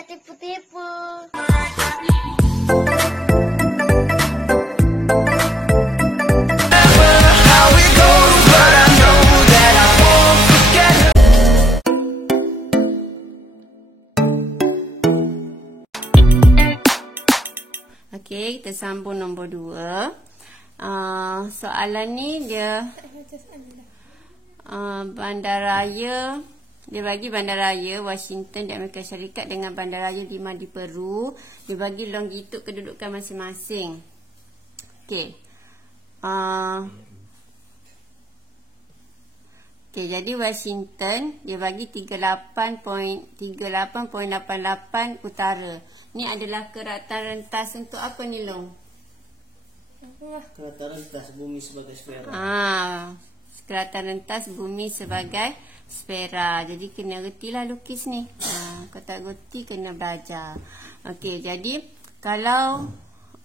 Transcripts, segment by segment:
Jangan tipu-tipu. Okey, kita sambung nombor 2. Soalan ni dia bandaraya. Dia bagi bandaraya Washington di Amerika Syarikat dengan bandaraya Lima di Peru. Dia bagi longitud kedudukan masing-masing. Okey. Okey, jadi Washington dia bagi 38.88 utara. Ni adalah keratan rentas untuk apa ni, Long? Keratan rentas bumi sebagai sfera. Keratan rentas bumi sebagai sfera. Jadi kena retilah lukis ni. Kalau tak reti kena belajar. Okey, jadi kalau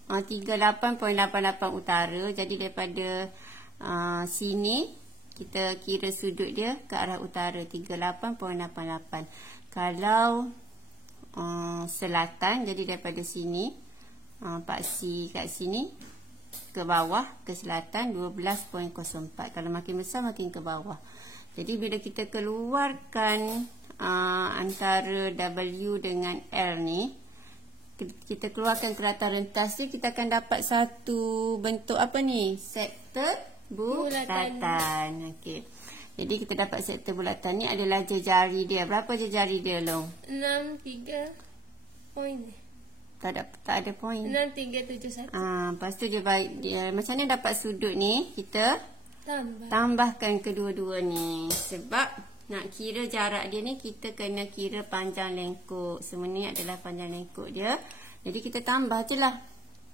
38.88 utara, jadi daripada sini kita kira sudut dia ke arah utara 38.88. Kalau selatan, jadi daripada sini paksi kat sini ke bawah ke selatan 12.04. Kalau makin besar makin ke bawah. Jadi bila kita keluarkan antara W dengan L ni, kita keluarkan keratan rentas ni, kita akan dapat satu bentuk apa ni? Sektor bulatan. Okey. Jadi kita dapat sektor bulatan ni adalah jejari dia. Berapa jejari dia, Long? 63 poin. Tak ada poin. 6371. Lepas tu dia macam mana dapat sudut ni? Kita tambahkan kedua-dua ni. Sebab nak kira jarak dia ni, kita kena kira panjang lengkuk. Semua ni adalah panjang lengkuk dia. Jadi kita tambah je lah.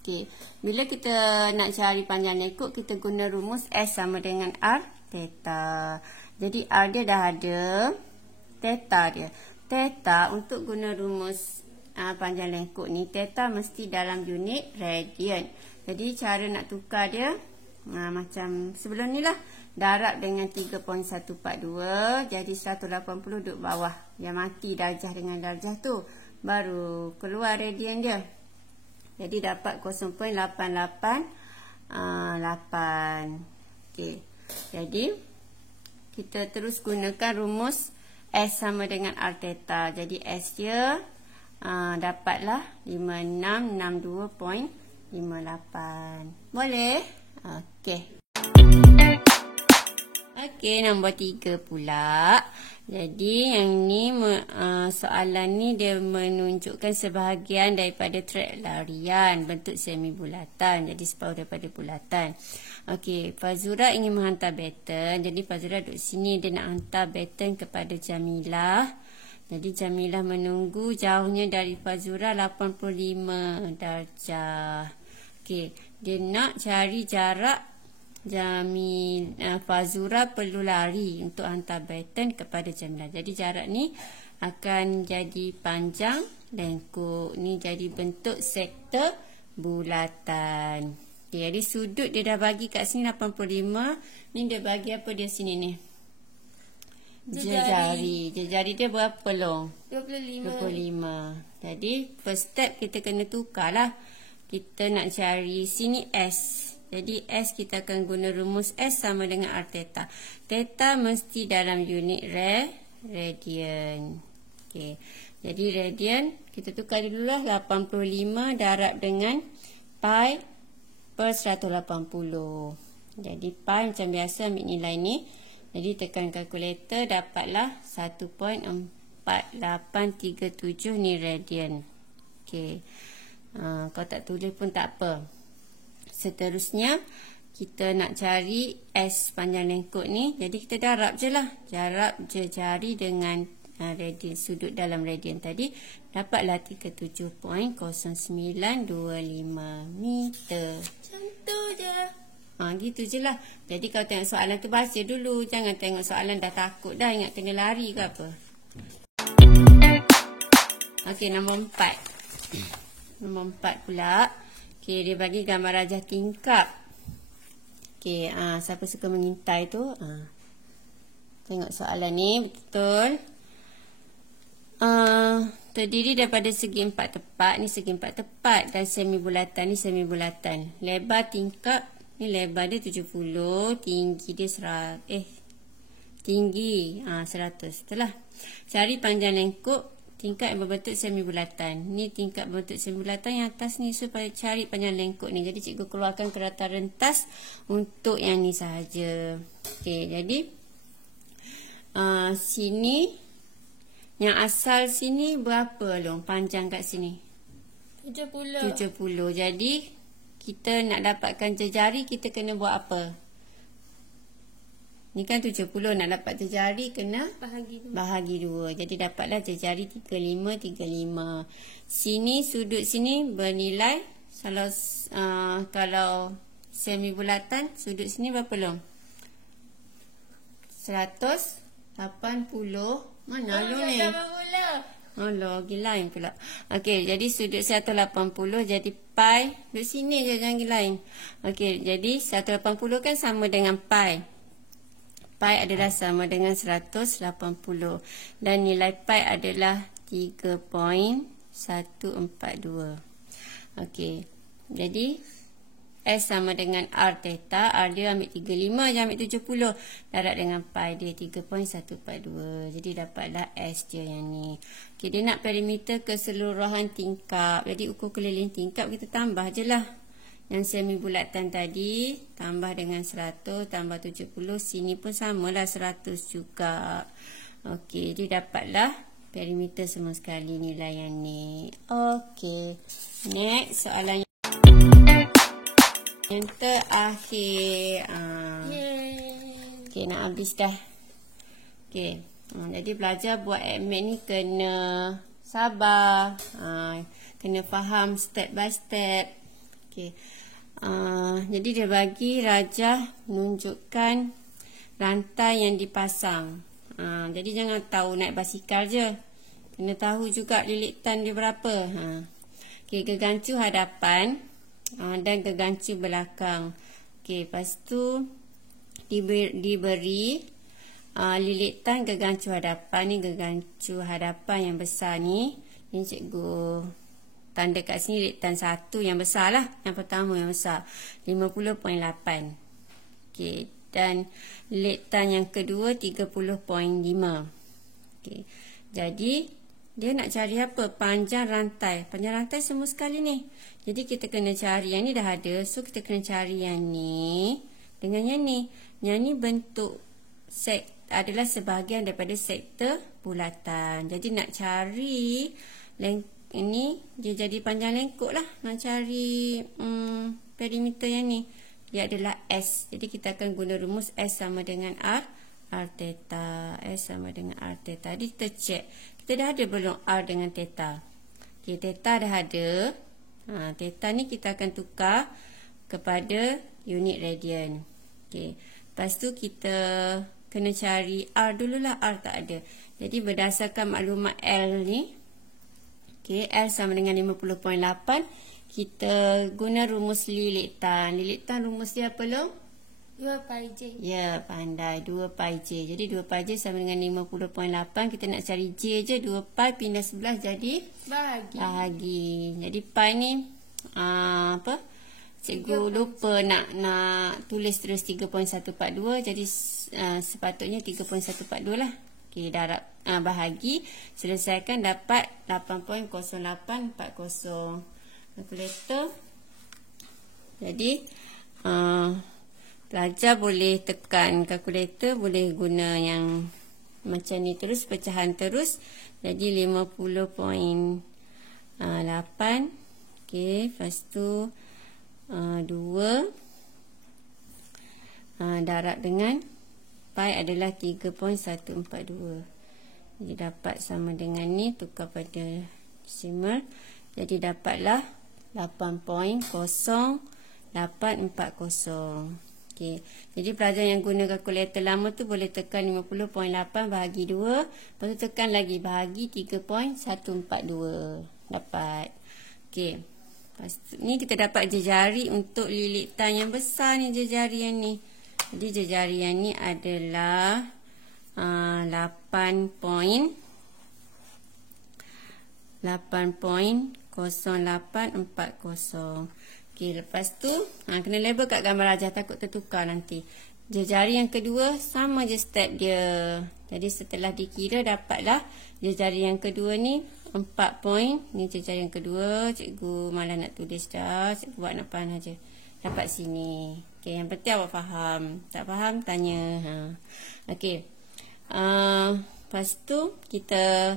Okay. Bila kita nak cari panjang lengkuk, kita guna rumus S sama dengan R theta. Jadi R dia dah ada, theta dia. Theta untuk guna rumus panjang lengkuk ni, theta mesti dalam unit radian. Jadi cara nak tukar dia macam sebelum ni lah. Darab dengan 3.142, jadi 180 duduk bawah. Yang mati darjah dengan darjah tu, baru keluar radian dia. Jadi dapat 0.888. Okey. Jadi kita terus gunakan rumus S sama dengan R theta. Jadi S dia dapatlah 5662.58. Boleh? Okey. Okey, nombor 3 pula. Jadi yang ni soalan ni dia menunjukkan sebahagian daripada trek larian bentuk semi bulatan. Jadi separuh daripada bulatan. Okey, Fazura ingin menghantar baton. Jadi Fazura duduk sini, dia nak hantar baton kepada Jamilah. Jadi Jamilah menunggu jauhnya dari Fazura 85 darjah. Okey, dia nak cari jarak Fazura perlu lari untuk hantar baton kepada Jamilah. Jadi jarak ni akan jadi panjang lengkuk. Ni jadi bentuk sektor bulatan. Okay, jadi sudut dia dah bagi kat sini 85. Ni dia bagi apa dia sini ni? Jejari. Jejari dia berapa, Long? 25. Jadi first step kita kena tukar lah. Kita nak cari sini S. Jadi S kita akan guna rumus S sama dengan R theta. Theta mesti dalam unit radian. Okey. Jadi radian kita tukar dululah 85 darab dengan pi per 180. Jadi pi macam biasa ambil nilai ni. Jadi tekan kalkulator dapatlah 1.4837 ni radian. Okey. Kalau tak tulis pun tak apa. Seterusnya kita nak cari S panjang lengkuk ni. Jadi kita darab je lah. Darab jejari dengan radian, sudut dalam radian tadi. Dapatlah 37.0925 meter. Macam tu je. Gitu je lah. Jadi kalau tengok soalan tu baca dulu. Jangan tengok soalan dah takut dah, ingat tengah lari ke apa. Okey, nombor 4. Nombor 4 pula. Okey, dia bagi gambar rajah tingkap. Okey, siapa suka mengintai tu, tengok soalan ni betul. terdiri daripada segi empat tepat. Ni segi empat tepat. Dan semi bulatan ni semi bulatan. Lebar tingkap. Ni lebar dia 70. Tinggi dia 100. Tinggi 100. Itulah. Cari panjang lengkuk tingkap yang berbentuk semi bulatan. Ni tingkap berbentuk semi bulatan yang atas ni. So cari panjang lengkuk ni. Jadi cikgu keluarkan kerata rentas untuk yang ni sahaja. Okey, jadi sini yang asal sini berapa long panjang kat sini? 70. 70. Jadi kita nak dapatkan jejari kita kena buat apa? Ni kan 70, nak dapat jejari kena bahagi 2. Jadi dapatlah jejari 35, 35. Sini sudut sini bernilai kalau semi bulatan sudut sini berapa long? 180. Mana long ni? Alah, gilain pula. Okey, jadi sudut 180 jadi pi. Duduk sini je, jangan gilain. Okey, jadi 180 kan sama dengan pi. Pi adalah sama dengan 180 dan nilai pi adalah 3.142. Okey. Jadi S sama dengan R theta. R dia ambil 35, jangan ambil 70. Darab dengan pi dia 3.142. Jadi dapatlah S dia yang ni. Okey, dia nak perimeter keseluruhan tingkap. Jadi ukur keliling tingkap kita tambah je lah. Yang semi bulatan tadi tambah dengan 100 tambah 70, sini pun samalah 100 juga. Okey, jadi dapatlah perimeter semua sekali nilai yang ni. Okey. Next soalan yang terakhir. Okey, nak habis dah. Okey. Jadi belajar buat admin ni kena sabar. Kena faham step by step. Okey. Jadi dia bagi rajah menunjukkan rantai yang dipasang. Jadi jangan tahu naik basikal je. Kena tahu juga lilitan dia berapa. Okey, gegancu hadapan dan gegancu belakang. Okey, lepas tu diberi lilitan gegancu hadapan. Ni gegancu hadapan yang besar ni. Ni cikgu tanda kat sini lilitan 1 yang besar lah. Yang pertama yang besar 50.8. Okey, dan lilitan yang kedua 30.5. Okey, jadi dia nak cari apa? Panjang rantai. Panjang rantai semua sekali ni. Jadi kita kena cari yang ni dah ada. So kita kena cari yang ni dengan yang ni. Yang ni bentuk adalah sebahagian daripada sektor bulatan. Jadi nak cari ini dia jadi panjang lengkuk lah. Nak cari perimeter yang ni. Dia adalah S. Jadi kita akan guna rumus S sama dengan R theta. S sama dengan R theta. Jadi kita cek. Kita dah ada belum R dengan theta? Okay, theta dah ada. Theta ni kita akan tukar kepada unit radian. Okay. Lepas tu kita kena cari R dululah. R tak ada. Jadi berdasarkan maklumat L ni. Okay, L sama dengan 50.8. Kita guna rumus lilitan. Lilitan rumus dia apa long? 2 pi J. Ya, pandai. 2 pi J. Jadi 2 pi J sama dengan 50.8. Kita nak cari J je. 2 pi pindah sebelah jadi bahagi. Jadi pi ni apa? Cikgu lupa nak tulis terus 3.142. Jadi sepatutnya 3.142 lah. Okey, darab bahagi, selesaikan dapat 8.0840 kalkulator. Jadi pelajar boleh tekan kalkulator, boleh guna yang macam ni terus, pecahan terus. Jadi 50.8. Okey, lepas tu 2 darab dengan pi adalah 3.142. Jadi dapat sama dengan ni, tukar pada decimal. Jadi dapatlah 8.0840. Okey. Jadi pelajar yang guna kalkulator lama tu boleh tekan 50.8 bahagi 2. Lepas tu tekan lagi bahagi 3.142. Dapat. Okey. Ni kita dapat jejari untuk lilitan yang besar ni, jejari yang ni. Jadi jejari yang ni adalah 8.0840. 8.0840. Okey, lepas tu kena label kat gambar rajah, takut tertukar nanti. Jari yang kedua sama je step dia. Jadi setelah dikira dapatlah jari yang kedua ni 4 point. Ni jari yang kedua, cikgu malah nak tulis dah, cikgu buat nampahan aja. Dapat sini. Okey, yang penting awak faham. Tak faham tanya. Okey. Lepas tu kita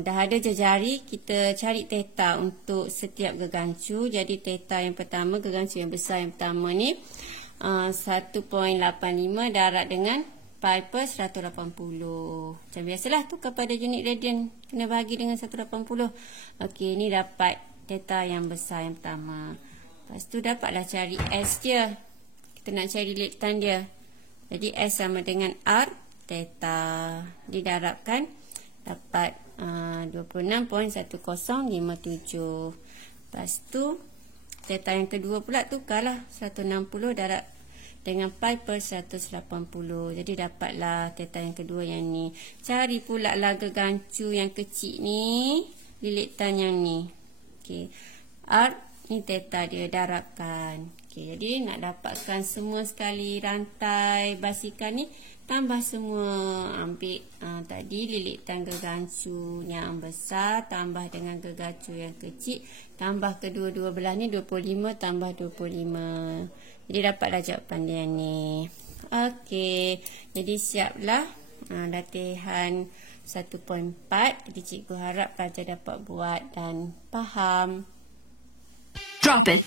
dah ada jari, kita cari theta untuk setiap gegancu. Jadi theta yang pertama, gegancu yang besar yang pertama ni 1.85 darab dengan pi per 180. Macam biasalah tu kepada unit radian kena bahagi dengan 180. Okey, ni dapat theta yang besar yang pertama. Lepas tu dapatlah cari S dia. Kita nak cari litan dia. Jadi S sama dengan R theta. Didarabkan dapat 26.1057. Lepas tu theta yang kedua pula tukarlah 160 darab dengan pi per 180. Jadi dapatlah theta yang kedua yang ni. Cari pula lah gegancu yang kecil ni, lilitan yang ni. Okey. R ni theta dia, darabkan. Okey, jadi nak dapatkan semua sekali rantai basikan ni, tambah semua. Ambil tadi lilitan gegancu yang besar tambah dengan gegancu yang kecil, tambah kedua-dua belah ni 25 tambah 25. Jadi dapatlah jawapan dia ni. Okey, jadi siaplah latihan 1.4. Jadi cikgu harap pelajar dapat buat dan faham. Drop it.